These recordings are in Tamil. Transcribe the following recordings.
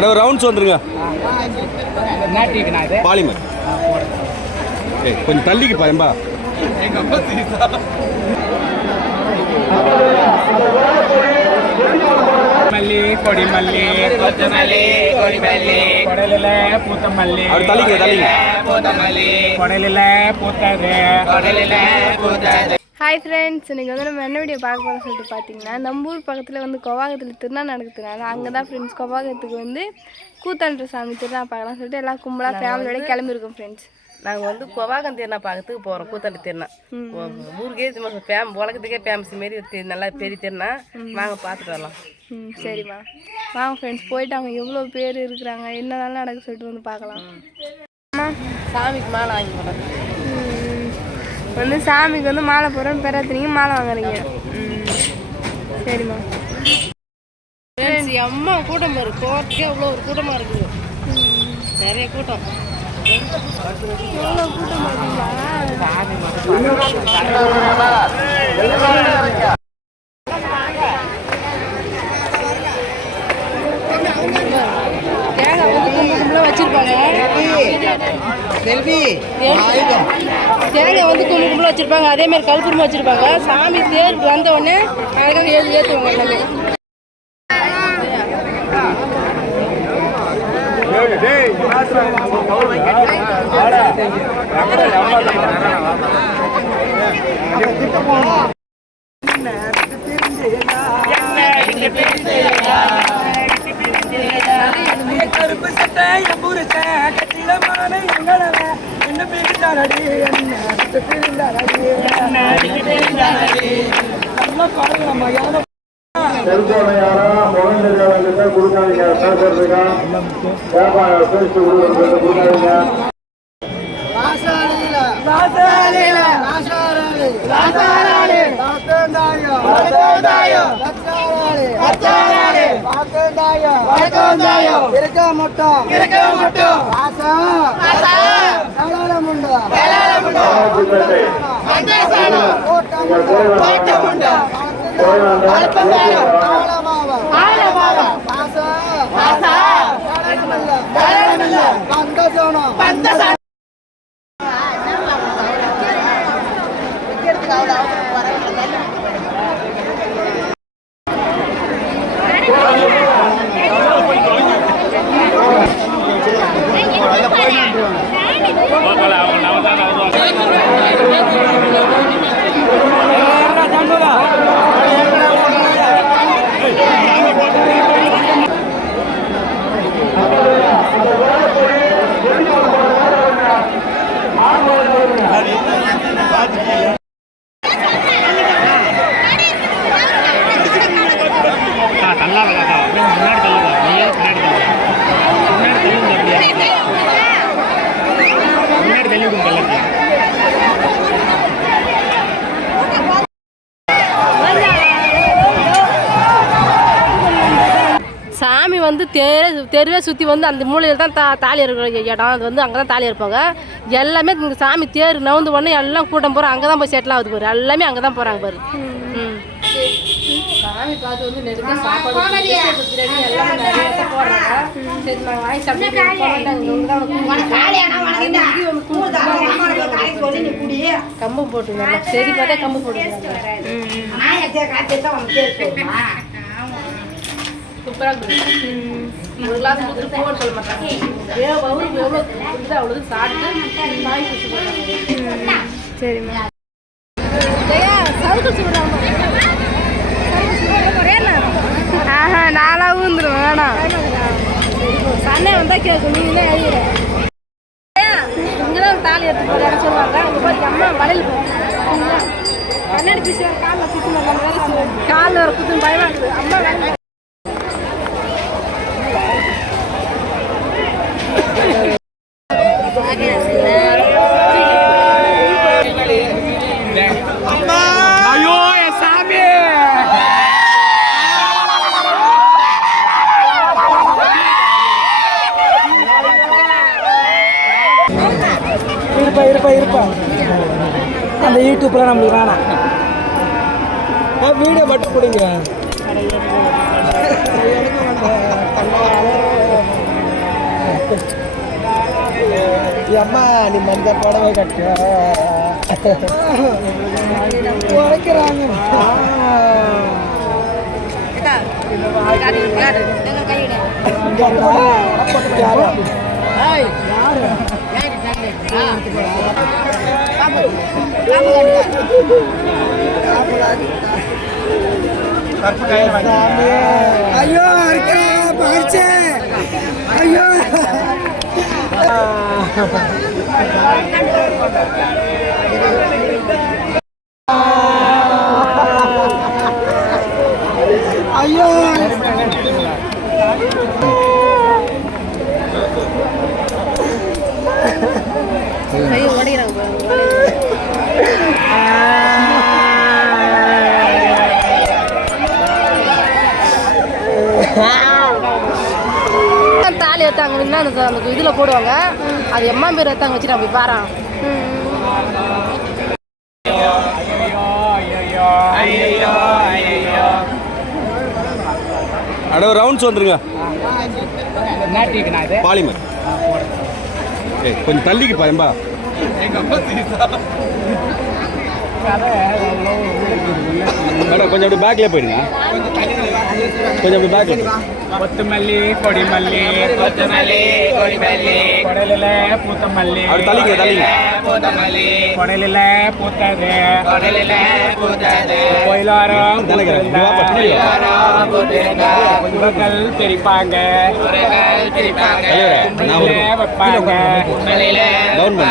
அட ரவுண்ட்ஸ் வந்துருங்க பாலிமர் கொஞ்சம் தள்ளிக்கு பாரும்பா மல்லி கொடி மல்லி கொத்தமல்லி கொடி மல்லி கொடலில பூத்த மல்லி தள்ளிங்க பூத்த மல்லி கொடலில பூத்தது கொடலில பூத்தது. ஹாய் ஃப்ரெண்ட்ஸ், இன்றைக்கி வந்து நம்ம என்ன வீடியோ பார்க்க போகிறோம்னு சொல்லிட்டு பார்த்தீங்கன்னா, நம்ம ஊர் பக்கத்தில் வந்து கொவாகத்தில் திருநா நடக்குதுனால அங்கே தான் ஃப்ரெண்ட்ஸ் கொவாகத்துக்கு வந்து கூத்தாண்ட சாமி திருநா பார்க்கலாம் சொல்லிட்டு எல்லாம் கும்பலாக ஃபேமிலியோட கிளம்பியிருக்கோம் ஃப்ரெண்ட்ஸ். நாங்கள் வந்து கொவாகம் திருநா பார்க்கறதுக்கு போகிறோம். கூத்தாண்ட திருநா ஊருக்கே உலகத்துக்கே ஃபேமஸ் மாரி நல்லா பெரிய திருநா. வாங்க பார்த்துட்டு வரலாம். சரிம்மா வாங்க ஃப்ரெண்ட்ஸ், போயிட்டு அவங்க எவ்வளோ பேர் இருக்கிறாங்க என்னென்னலாம் நடக்குது சொல்லிட்டு வந்து பார்க்கலாம். சாமிக்கு மாலை வாங்கி போகிறோம். வந்து சாமிக்கு வந்து மாலை போடுறோம், பெறாத்தீங்க மாலை வாங்குறீங்க. சரிம்மா. அம்மா கூட்டம் பாரு, கோர்ட்டுக்கே அவ்வளோ ஒரு கூட்டமாக இருக்குது. நிறைய கூட்டம். எவ்வளோ கூட்டம் பார்த்தீங்களா? தேங்காய் வந்து கும்பல் வச்சிருப்பாங்க. அதே மாதிரி கல்புரமா வச்சிருப்பாங்க. சாமி தேர் வந்த உடனே அழகாக ஏற்றுவாங்க எல்லாமே. கருப்பு சட்டை கட்டிடமான எங்களவ என்ன பேசிட்டாரடி நல்ல பாருங்கம்மா. யாரும் செல்போனை யாரா குழந்தைகிட்ட கொடுக்காதீங்க. பேசுறதுக்கா கொடுக்காதீங்க. சாமி வந்து தெருவே சுற்றி வந்து அந்த மூலையில் தான் தாலி இருக்கிற இடம். அது வந்து அங்கே தான் தாலி இருப்பாங்க. எல்லாமே இந்த சாமி தேர் நவுந்து உடனே எல்லாம் கூட்டம் போகிறோம். அங்கே தான் போய் செட்டில் ஆகுது பாரு. எல்லாமே அங்கே தான் போகிறாங்க பாரு. சாமி பார்த்து வந்து நெருங்க சாப்பாடு எல்லாமே நிறைய போடுறாங்க. சரி நாங்கள் வாங்கி சாப்பிட்டு கம்பம் போட்டுருந்தாங்க. சரி பார்த்தா கம்பம் போட்டுருந்தாங்க. சூப்பராக இருக்குது. ஒரு கிளாஸ் கொடுத்துட்டு போன்னு சொல்ல மாட்டாங்க. அவருக்கு எவ்வளோ இருக்குது அவ்வளோ சாப்பிட்டு வாங்கி கொடுத்துருவாங்க. சரிம்மா. ஆஹா நாளாக ஊந்துடும் வேணாம். சண்டை வந்தால் கேட்கும். நீங்கள் தான் எழுதுற இங்கே தான் தாலி எடுத்து போகிற சொல்லுவாங்க. அங்கே போய் அம்மா வளையல் போகிறாங்க. கண்ணாடி பீஸ் காலில் குத்துன்னு காலில் ஒரு குத்துன்னு பயமாக இருக்குது. அம்மா ஐயோ சாமி இருப்பா அந்த யூடியூப்ல நம்மளுக்கு வேணாம். வீடியோ மட்டும் கொடுங்க. அம்மா நீ மஞ்ச புடவை கட்டு உழைக்கிறாங்க ஐயோ படிச்சே ஐயோ ஐயோ தாலி எடுத்தாங்க அந்த இதில் போடுவாங்க அது எம்மா பேர் எடுத்தாங்க வச்சு நான் போய் பாறேன் அட ஒரு ரவுண்ட்ஸ் வந்துருங்க பாலிமர் கொஞ்சம் தள்ளிக்கு பாரும்பா மேடம் கொஞ்சம் அப்படி பேக்லேயே போயிடுங்க கொஞ்சம் அப்படி பேக்கில் கொத்தமல்லி கொடிமல்லி கொத்தமல்லி கொடிமல்லி கொடலில பூத்தமல்லி அப்படி தள்ளிங்க பூத்தமல்லி கொடலில பூத்தது கொடலில பூத்தது கோயிலாரம் உரங்கள் பிரிப்பாங்க வைப்பாங்க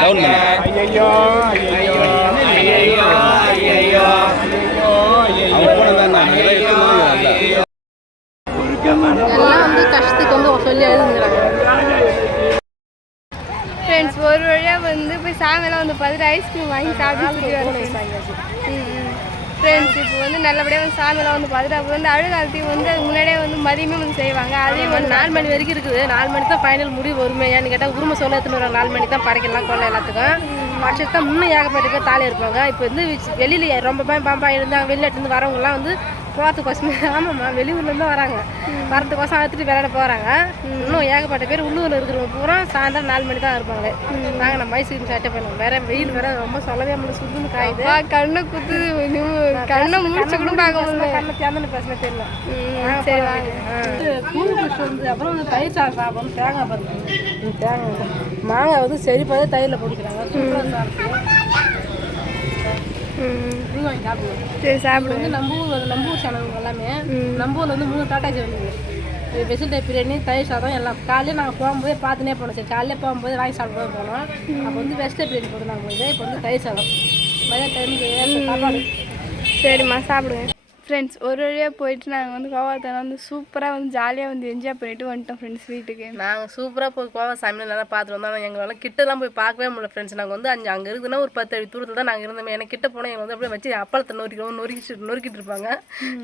டவுன் ஐயோ ஐயோ ஐயோ ஐயோ அவன் போனதான் எல்லாம் வந்து கஷ்டத்துக்கு வந்து சொல்லி எழுதுங்கிறாங்க ஃப்ரெண்ட்ஸ் ஒரு வழியாக வந்து போய் சாயங்காலம் வந்து பார்த்துட்டு ஐஸ்கிரீம் வாங்கி சாப்பிட்டு ஃப்ரெண்ட்ஸ் இப்போ வந்து நல்லபடியாக வந்து சாயங்காலம் வந்து பார்த்துட்டு அப்போ வந்து அழுகாலத்தையும் வந்து அது முன்னாடியே வந்து மதியமே வந்து செய்வாங்க அதையும் ஒரு 4 மணி வரைக்கும் இருக்குது 4 மணிக்கு தான் ஃபைனல் முடிவு வருமையான்னு கேட்டால் உரிமை சொல்ல எடுத்துன்னு வராங்க 4 மணிக்கு தான் படைக்கலாம் கொள்ள எல்லாத்துக்கும் வருஷத்து தான் முன்னே ஏகப்பட்ட பேர் தாலி இருப்பாங்க இப்போ வந்து வெளியில் ரொம்ப பாம்பா இருந்தாங்க வெளியில் எடுத்துருந்து வரவங்கலாம் வந்து போகிறதுக்கோசமே ஆமாம்மா வெளியூர்லேருந்து வராங்க வரதுக்கோசம் எடுத்துட்டு விளையாட போகிறாங்க இன்னும் ஏகப்பட்ட பேர் உள்ளூரில் இருக்கிறவங்க பூரா சாயந்தரம் 4 மணி தான் இருப்பாங்களே நாங்கள் நம்ம ஐஸ்கிரீம் சாப்பிட்டே பண்ணுவோம் வேற வெயில் வேற ரொம்ப சொல்லவே முடியல சுடுன்னு காயுது கண்ணை குத்துது கண்ணை முடிச்சு கூட பார்க்க முடியல கண்ணை திறந்து பேசினா தெரியல சரி வாங்க கூழ் குடிச்சு வந்து அப்புறம் வந்து தயிர் சாதம் சாப்பிடணும் தேங்காய் பாருங்க தேங்காய் மாங்காய் வந்து சரி பார்த்து தயிரில் போட்டுக்கிறாங்க சூப்பராக சாப்பிட்டு வாங்கி சாப்பிடுவோம் சரி சாப்பிடுங்க வந்து நம்ம ஊர் சேனல் எல்லாமே நம்ம ஊரில் வந்து 3 டாட்டாச்சி வந்தது ஸ்பெஷல் டைப் பிரியாணி தயிர் சாதம் எல்லாம் காலையில் நாங்கள் போகும்போதே பார்த்துனே போனோம் சரி காலையில் போகும்போது வாங்கி சாப்பிட்டு போனோம் அப்போ வந்து வெஸ்ட் பிரியாணி போட்டு நாங்கள் போய் இப்போ வந்து தயிர் சாதம் மதிய டைமுக்கு சாப்பாடு சரிம்மா சாப்பிடுங்க ஃப்ரெண்ட்ஸ் ஒரு வழியாக போயிட்டு நாங்கள் வந்து கோவாத்தனை வந்து சூப்பராக வந்து ஜாலியாக வந்து என்ஜாய் பண்ணிட்டு வந்துட்டோம் ஃப்ரெண்ட்ஸ் வீட்டுக்கு நாங்கள் சூப்பராக போய் கோவா சாமியில் நல்லா பார்த்துட்டு வந்தோம் ஆனால் எங்களால் கிட்டலாம் போய் பார்க்கவே முடியல ஃப்ரெண்ட்ஸ் நாங்கள் வந்து அங்கே இருக்குதுன்னா ஒரு 10 அடி தூரத்தில் தான் நாங்கள் இருந்தோம் எனக்கு கிட்ட போனால் எங்களை வந்து அப்படியே வச்சு அப்பளத்தை நொறுக்கிட்டு இருப்பாங்க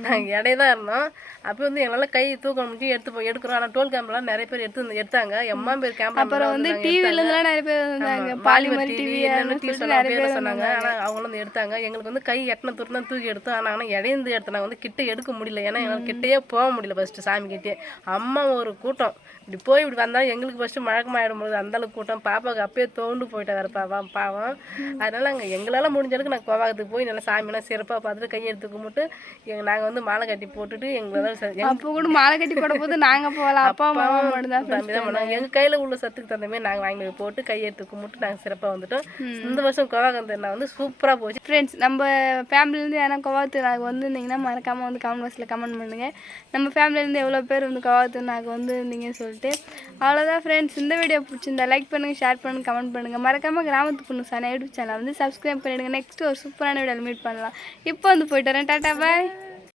நாங்கள் இடையே தான் இருந்தோம் அப்போ வந்து எங்களால் கை தூக்க முடிஞ்சு எடுக்கிறோம் ஆனால் டோல் கேம்ப்லாம் நிறைய பேர் எடுத்தாங்க எம்மா பேர் கேம்ப் அப்புறம் வந்து டிவிலேருந்துலாம் நிறைய பேர் வந்தாங்க பாலிமர் டிவி நிறைய பேர் சொன்னாங்க ஆனால் அவங்களும் வந்து எடுத்தாங்க எங்களுக்கு வந்து கை எட்டின தூரம் தான் தூக்கி எடுத்தோம் ஆனால் இடையிருந்து எடுத்து நாங்கள் வந்து கிட்ட எடுக்க முடியல ஏன்னா எங்களுக்கு கிட்டேயே போக முடியல ஃபஸ்ட்டு சாமி கிட்டே அம்மா ஒரு கூட்டம் இப்படி போய் இப்படி வந்தால் எங்களுக்கு ஃபஸ்ட்டு மழக்கமாயிடும்போது அந்தளவுக்கு கூட்டம் பாப்பாவுக்கு அப்பயே தோண்டு போயிட்டா வேறு பாவம் அதனால் நாங்கள் எங்களால் முடிஞ்ச அளவுக்கு நாங்கள் கோவாகத்துக்கு போய் நல்லா சாமியெல்லாம் சிறப்பாக பார்த்துட்டு கையெடுத்து கும்பிட்டு நாங்கள் வந்து மாலை கட்டி போட்டுட்டு எங்களால் அப்போ கூட மாலை கட்டி போட போது நாங்கள் போகலாம் அப்பா அம்மா மட்டும் தான் பண்ணாங்க எங்கள் கையில் உள்ள சத்துக்கு தகுந்த மாதிரி நாங்கள் வாங்கி போட்டு கையெடுத்து கும்பிட்டு நாங்கள் சிறப்பாக வந்துட்டோம் இந்த வருஷம் கோவாகத்தை நான் வந்து சூப்பராக போச்சு ஃப்ரெண்ட்ஸ் நம்ம ஃபேமிலியிலேருந்து யாரா கோவாத்து நாங்கள் வந்துருந்தீங்கன்னா மறக்காமல் வந்து கமெண்ட் பாக்ஸில் கமெண்ட் பண்ணுங்கள் நம்ம ஃபேமிலியிலேருந்து எவ்வளோ பேர் வந்து கோவாத்து நாங்கள் வந்து இருந்தீங்கன்னு சொல்லிட்டு அவ்வளோதான் ஃப்ரெண்ட்ஸ் இந்த வீடியோ பிடிச்சிருந்தா லைக் பண்ணுங்கள் ஷேர் பண்ணுங்கள் கமெண்ட் பண்ணுங்கள் மறக்காமல் கிராமத்து பொண்ணு சார் யூடியூப் சேனல் வந்து சப்ஸ்கிரைப் பண்ணிவிடுங்க நெக்ஸ்ட்டு ஒரு சூப்பரான வீடியோவில் மீட் பண்ணலாம் இப்போ வந்து போயிட்டு வரேன் டாட்டா பாய்